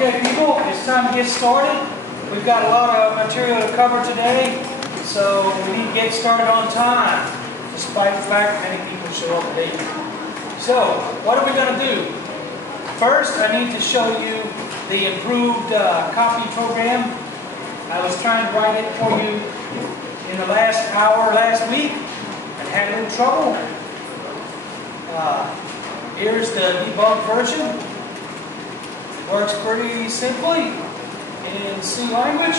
Okay, people, it's time to get started. We've got a lot of material to cover today, so we need to get started on time, despite the fact many people show up late. So, what are we going to do? First, I need to show you the improved copy program. I was trying to write it for you in the last hour last week and had a little trouble. Here's the debug version. Works pretty simply in C language.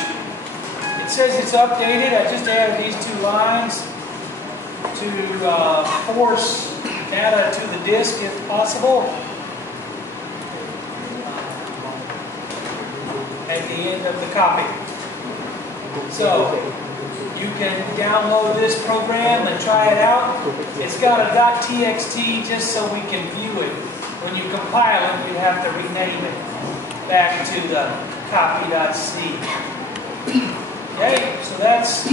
It says it's updated. I just added these two lines to force data to the disk if possible at the end of the copy. So you can download this program and try it out. It's got a .txt just so we can view it. When you compile it, you have to rename it back to the copy.c. Okay, so that's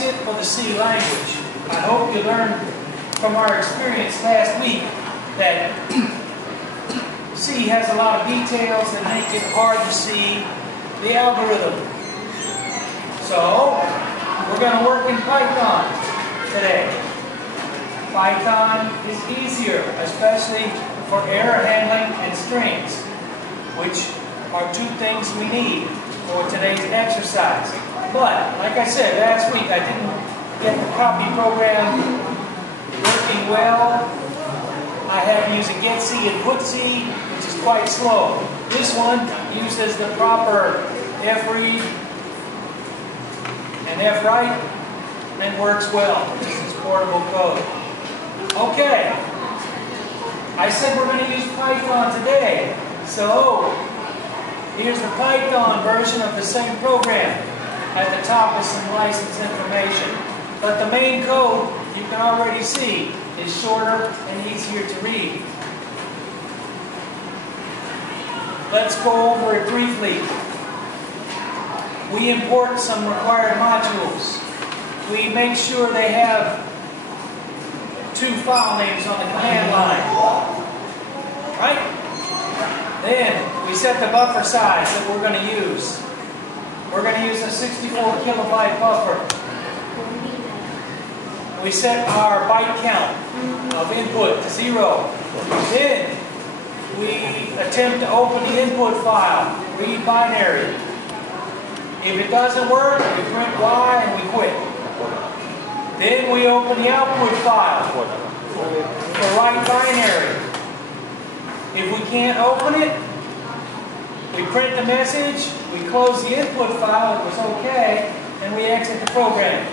it for the C language. I hope you learned from our experience last week that C has a lot of details that make it hard to see the algorithm. So, we're going to work in Python today. Python is easier, especially for error handling and strings, which are two things we need for today's exercise. But, like I said last week, I didn't get the copy program working well. I have used a getC and putC, which is quite slow. This one uses the proper fread and fwrite and works well. This is portable code. Okay, I said we're going to use Python today. So, here's the Python version of the same program. At the top is some license information. But the main code, you can already see, is shorter and easier to read. Let's go over it briefly. We import some required modules. We make sure they have two file names on the command line. Right? Then we set the buffer size that we're going to use. We're going to use a 64 kilobyte buffer. We set our byte count of input to 0. Then we attempt to open the input file, read binary. If it doesn't work, we print Y and we quit. Then we open the output file for write binary. If we can't open it, we print the message, we close the input file, it was okay, and we exit the program.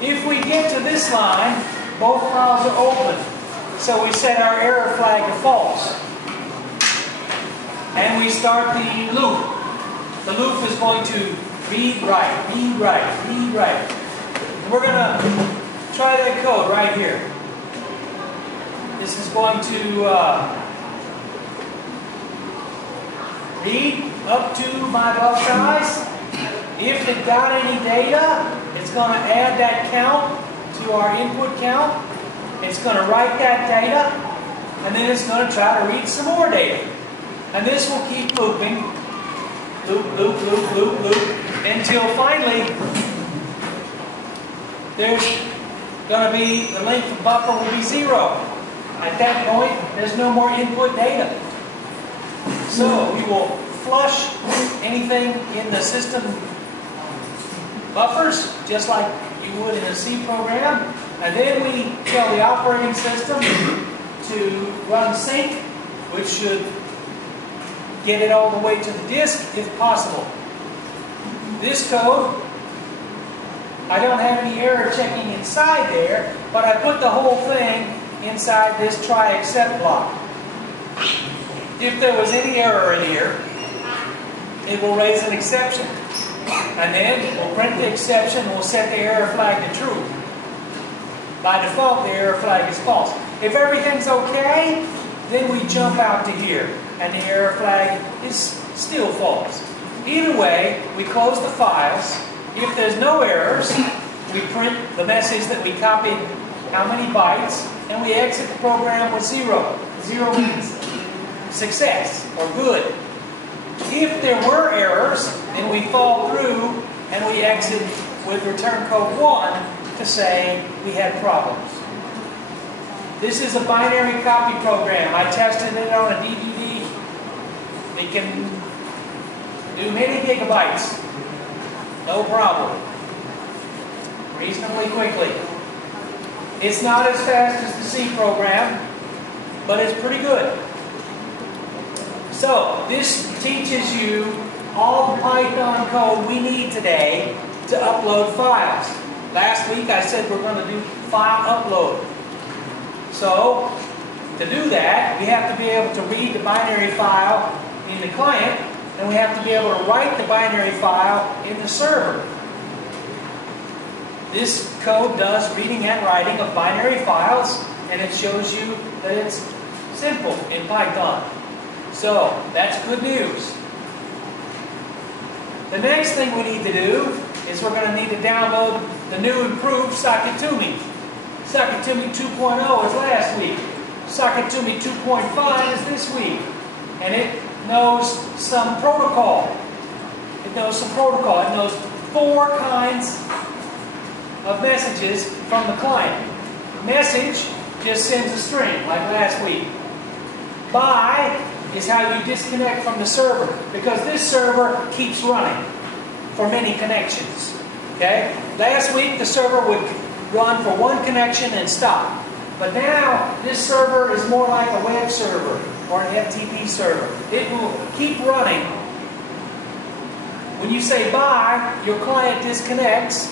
If we get to this line, both files are open. So we set our error flag to false. And we start the loop. The loop is going to read, write, read, write, read, write. And we're going to try that code right here. This is going to read up to my buffer size. If it got any data, it's going to add that count to our input count. It's going to write that data, and then it's going to try to read some more data. And this will keep looping, loop, loop, loop, loop, loop, until finally there's going to be, the length of buffer will be 0. At that point, there's no more input data. So we will flush anything in the system buffers, just like you would in a C program. And then we tell the operating system to run sync, which should get it all the way to the disk if possible. This code, I don't have any error checking inside there, but I put the whole thing inside this try except block. If there was any error in here, it will raise an exception. And then we'll print the exception and we'll set the error flag to true. By default, the error flag is false. If everything's okay, then we jump out to here and the error flag is still false. Either way, we close the files. If there's no errors, we print the message that we copied how many bytes, and we exit the program with 0. 0 means success or good. If there were errors, then we fall through and we exit with return code 1 to say we had problems. This is a binary copy program. I tested it on a DVD. It can do many gigabytes. No problem. Reasonably quickly. It's not as fast as the C program, but it's pretty good. So, this teaches you all the Python code we need today to upload files. Last week I said we're going to do file upload. So, to do that, we have to be able to read the binary file in the client, and we have to be able to write the binary file in the server. This code does reading and writing of binary files, and it shows you that it's simple in Python. So, that's good news. The next thing we need to do is we're going to need to download the new improved Sakatumi. Sakatumi 2.0 is last week. Sakatumi 2.5 is this week. And it knows some protocol. It knows some protocol. It knows 4 kinds of messages from the client. Message just sends a string, like last week. Bye is how you disconnect from the server, because this server keeps running for many connections. Okay? Last week the server would run for 1 connection and stop. But now this server is more like a web server or an FTP server. It will keep running. When you say bye, your client disconnects,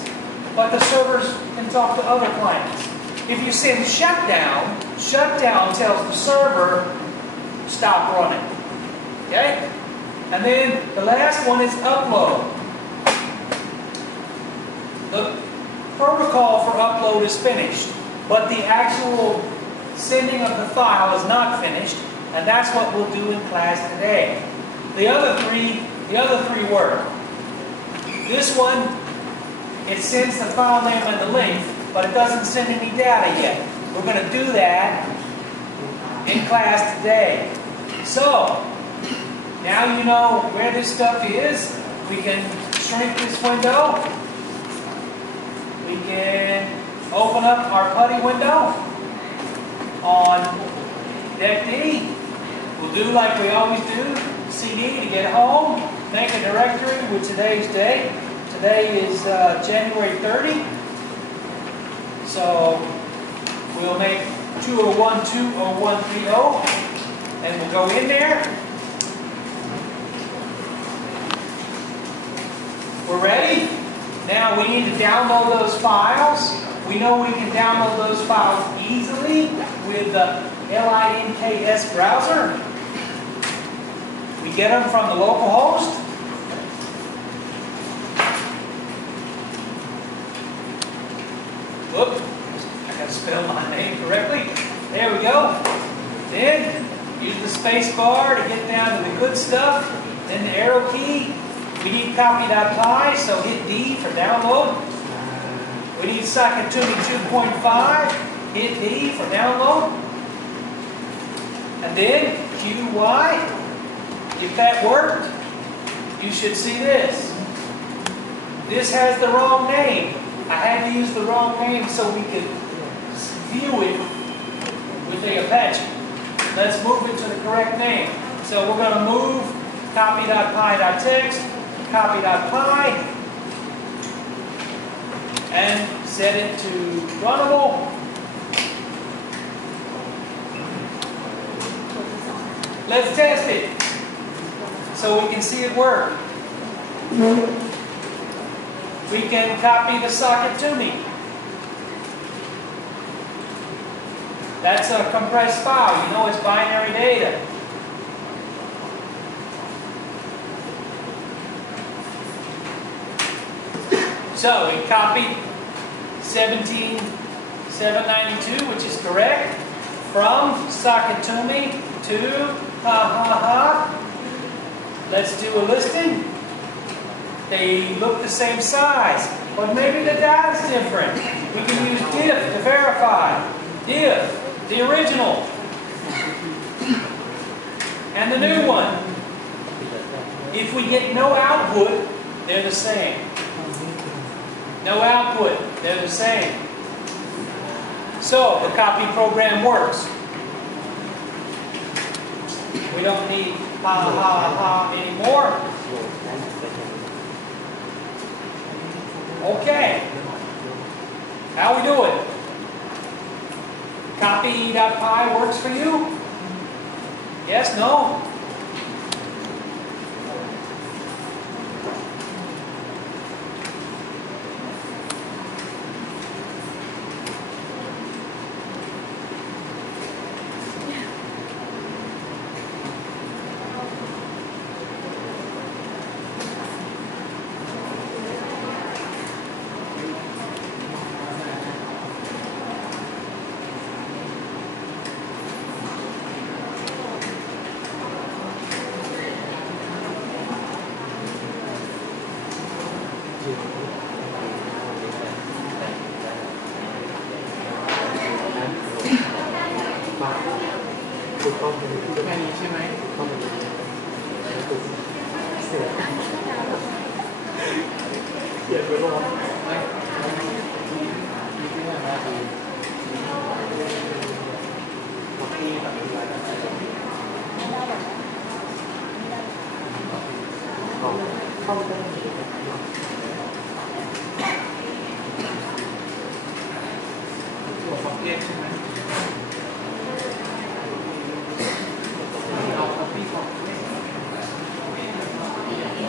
but the servers can talk to other clients. If you send shutdown, shutdown tells the server stop running. Okay? And then the last one is upload. The protocol for upload is finished, but the actual sending of the file is not finished, and that's what we'll do in class today. The other three work. This one, it sends the file name and the length, but it doesn't send any data yet. We're going to do that in class today. So, now you know where this stuff is. We can shrink this window. We can open up our PuTTY window on dekdee. We'll do like we always do. CD to get home. Make a directory with today's date. Today is January 30. So we'll make 20120130, and we'll go in there. We're ready? Now we need to download those files. We know we can download those files easily with the LINKS browser. We get them from the local host. Whoops, I got to spell my name correctly. There we go. Then use the space bar to get down to the good stuff. Then the arrow key. We need copy.py, so hit D for download. We need Sakatumi 2.5, hit D for download. And then QY. If that worked, you should see this. This has the wrong name. I had to use the wrong name so we could view it with the Apache. Let's move it to the correct name. So we're going to move copy.py.text, copy.py, and set it to runnable. Let's test it so we can see it work. We can copy the Sakatumi. That's a compressed file. You know it's binary data. So we copied 17792, which is correct, from Sakatumi to Let's do a listing. They look the same size, but maybe the data's different. We can use diff to verify. Diff, the original, and the new one. If we get no output, they're the same. No output, they're the same. So the copy program works. We don't need ha anymore. Okay. How we doing? Copy.py works for you? Yes, no?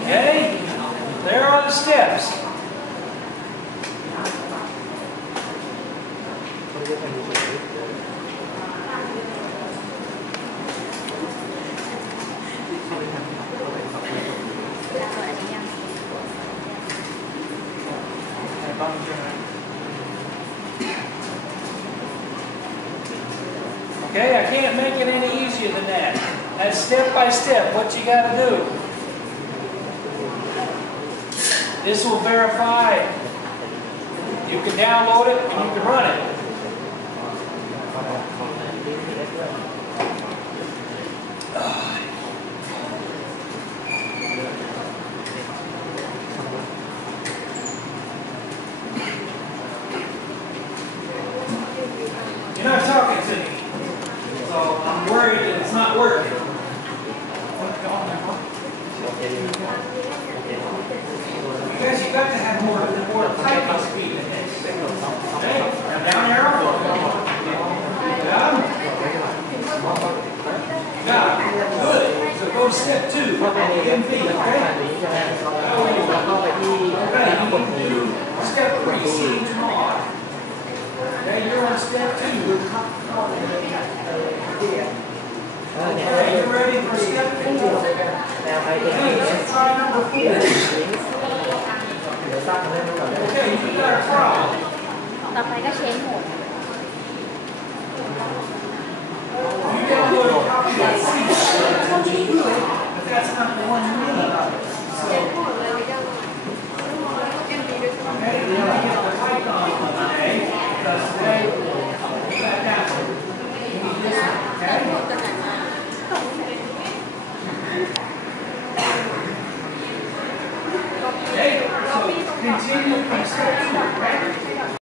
Okay, there are the steps. Okay, I can't make it any easier than that. That's step by step what you got to do. This will verify. You can download it and you can run it. You're not talking to me, so I'm worried that it's not working. Because you got to have more typing speed than this. Okay, now down arrow. Down. Down. Good. So go to step 2. MP. Okay. Okay. You can do step 3. See mod. Okay, you're on step 2. Okay, you ready for step 4? Okay, let's try number 4. Okay, you got a problem. ต่อไปก็เช็คหมด You download a copy of C, but that's not the one you need.